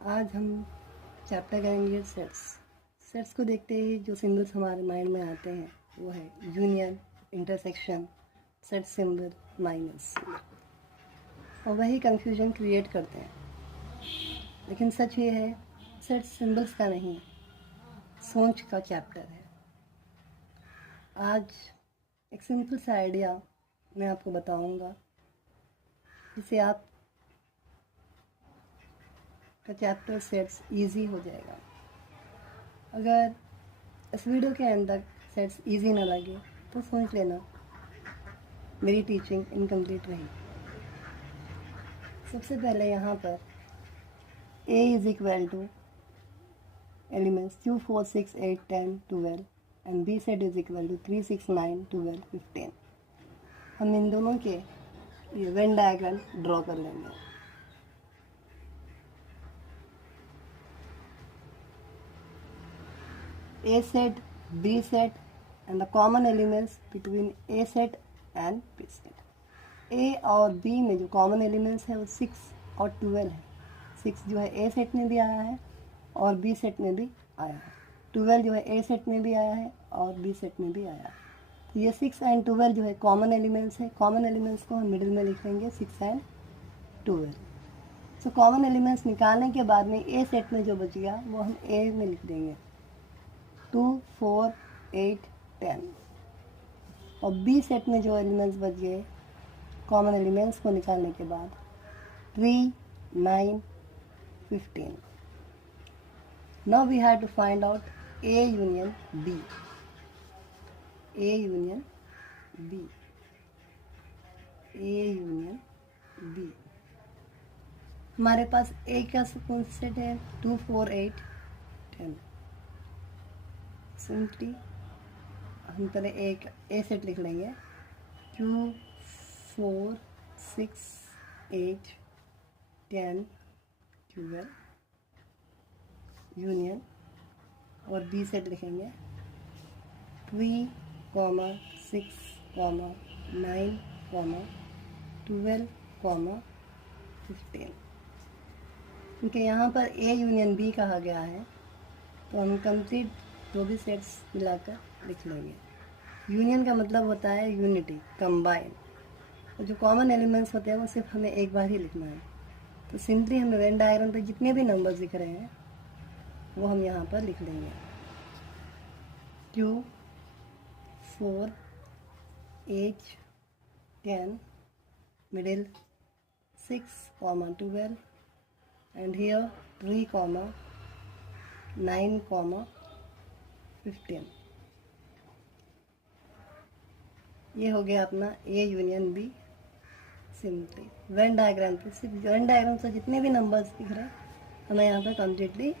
आज हम चैप्टर करेंगे सेट्स। सेट्स को देखते ही जो सिंबल्स हमारे माइंड में आते हैं वो है union, intersection, set symbol, minus, और वही कंफ्यूजन क्रिएट करते हैं। लेकिन सच ये है, सेट सिंबल्स का नहीं, सोच का चैप्टर है। आज एक सिंपल सा आइडिया मैं आपको बताऊंगा जिससे आप का चैप्टर सेट्स इजी हो जाएगा। अगर इस वीडियो के अंत तक सेट्स इजी ना लगे तो सोच लेना मेरी टीचिंग इनकम्प्लीट रही। सबसे पहले यहाँ पर a is equal to elements 2, 4, 6, 8, 10, 12 and b set is equal to 3, 6, 9, 12, 15। हम इन दोनों के ये वेन डायग्राम ड्रॉ कर लेंगे। A set, B set and the common elements between A set and B set. A और B में जो कॉमन एलिमेंट्स है वो 6 और 12 है। 6 जो है A सेट में भी आया है और B सेट में भी आया है। 12 जो है A सेट में भी आया है और B सेट में भी आया है। तो ये 6 एंड 12 जो है कॉमन एलिमेंट्स है। कॉमन एलिमेंट्स को हम मिडिल में लिख लेंगे 6 एंड 12। सो कॉमन एलिमेंट्स निकालने के बाद में A सेट में जो बच गया वो हम A में लिख देंगे 2, 4, 8, 10। और बी सेट में जो एलिमेंट्स बच गए कॉमन एलिमेंट्स को निकालने के बाद 3, 9, 15। Now we have to find out A union B. A union B, A union B. हमारे पास ए का कौन सेट है 2, 4, 8, 10। सिंपली हम पहले एक ए सेट लिख लेंगे 2, 4, 6, 8, 10, 12 यूनियन, और बी सेट लिखेंगे 3, 6, 9, 12, 15। क्योंकि यहाँ पर ए यूनियन बी कहा गया है तो हम कंप्लीट दो भी सेट्स मिलाकर लिख लेंगे। यूनियन का मतलब होता है यूनिटी, कंबाइन। और जो कॉमन एलिमेंट्स होते हैं वो सिर्फ हमें एक बार ही लिखना है। तो सिंपली हमें वेन डायग्राम पे जितने भी नंबर्स दिख रहे हैं वो हम यहाँ पर लिख लेंगे 2, 4, 8, 10, middle 6, 12 and here 3, 9, 15। ये हो गया अपना A union B. Simply Venn diagram पे सिर्फ वेन डायग्राम से जितने भी नंबर्स दिख रहे हैं हमें यहाँ पर कम्प्लीटली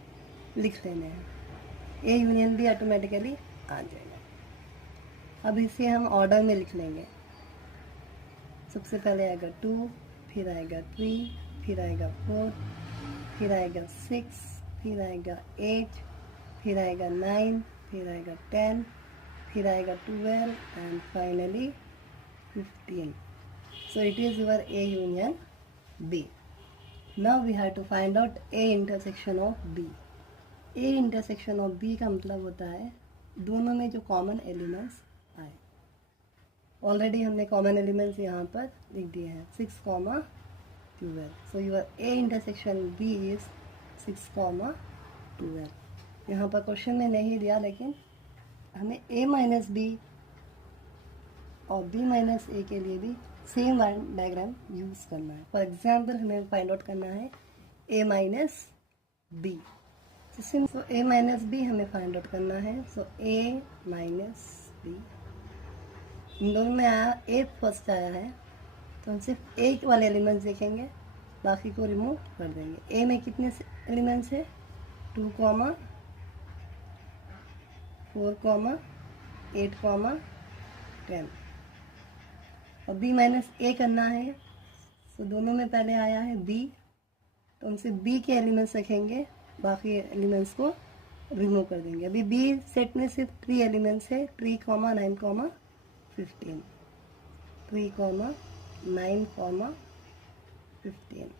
लिख लेने हैं। ए यूनियन बी ऑटोमेटिकली आ जाएगा। अब इसे हम ऑर्डर में लिख लेंगे। सबसे पहले आएगा 2, फिर आएगा 3, फिर आएगा 4, फिर आएगा 6, फिर आएगा 8, फिर आएगा 9, फिर आएगा 10, फिर आएगा 12 and finally 15। So it is your A union B. Now we have to find out A intersection of B. A intersection of B का मतलब होता है दोनों में जो कॉमन एलिमेंट्स आए। ऑलरेडी हमने कॉमन एलिमेंट्स यहाँ पर लिख दिए हैं 6, 12। So your A intersection B is 6, 12। यहाँ पर क्वेश्चन में नहीं दिया लेकिन हमें a माइनस बी और b माइनस ए के लिए भी सेम डायग्राम यूज़ करना है। फॉर एग्जांपल हमें फाइंड आउट करना है a minus B. So a minus B हमें फाइंड आउट करना है। सो a माइनस बी, इन दोनों में आया a फर्स्ट आया है तो हम सिर्फ एक वाले एलिमेंट्स देखेंगे, बाकी को रिमूव कर देंगे। a में कितने एलिमेंट्स है 2, 4, 8, 10। और b माइनस ए करना है तो दोनों में पहले आया है b, तो हमसे b के एलिमेंट्स रखेंगे, बाकी एलिमेंट्स को रिमूव कर देंगे। अभी b सेट में सिर्फ 3 एलिमेंट्स है 3, 9, 15। 3, 9, 15।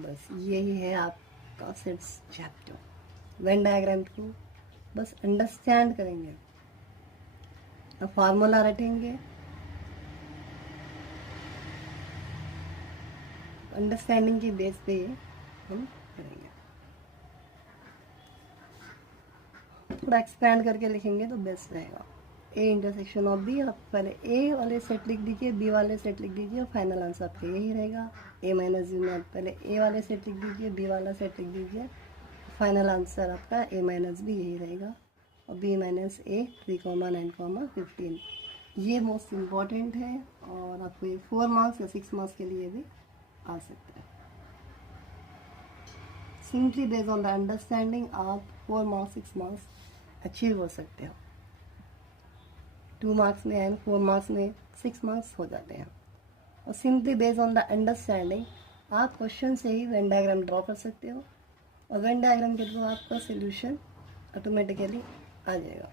बस यही है आपका सिर्फ चैप्टर। वेन डायग्राम को बस अंडरस्टैंड करेंगे, अब फार्मूला रटेंगे, अंडरस्टैंडिंग के बेस पे हम करेंगे। थोड़ा एक्सपैंड करके लिखेंगे तो बेस्ट रहेगा। ए इंटरसेक्शन ऑफ बी, आप पहले ए वाले सेट लिख दीजिए, बी वाले सेट लिख दीजिए और फाइनल आंसर आपका यही रहेगा। ए माइनस बी में आप पहले ए वाले सेट लिख दीजिए, बी वाला सेट लिख दीजिए, फाइनल आंसर आपका ए माइनस बी यही रहेगा। और बी माइनस ए 3,9,15 ये मोस्ट इम्पॉर्टेंट है और आपको ये 4 मार्क्स या 6 मार्क्स के लिए भी आ सकता है। Simply based on the understanding आप 4 मार्क्स 6 मार्क्स अचीव हो सकते हो। 2 मार्क्स में एंड 4 मार्क्स में 6 मार्क्स हो जाते हैं। और simply based on the understanding आप क्वेश्चन से ही वेन डायग्राम ड्रॉ कर सकते हो और वेन डायग्राम के थ्रू आपका सोल्यूशन ऑटोमेटिकली आ जाएगा।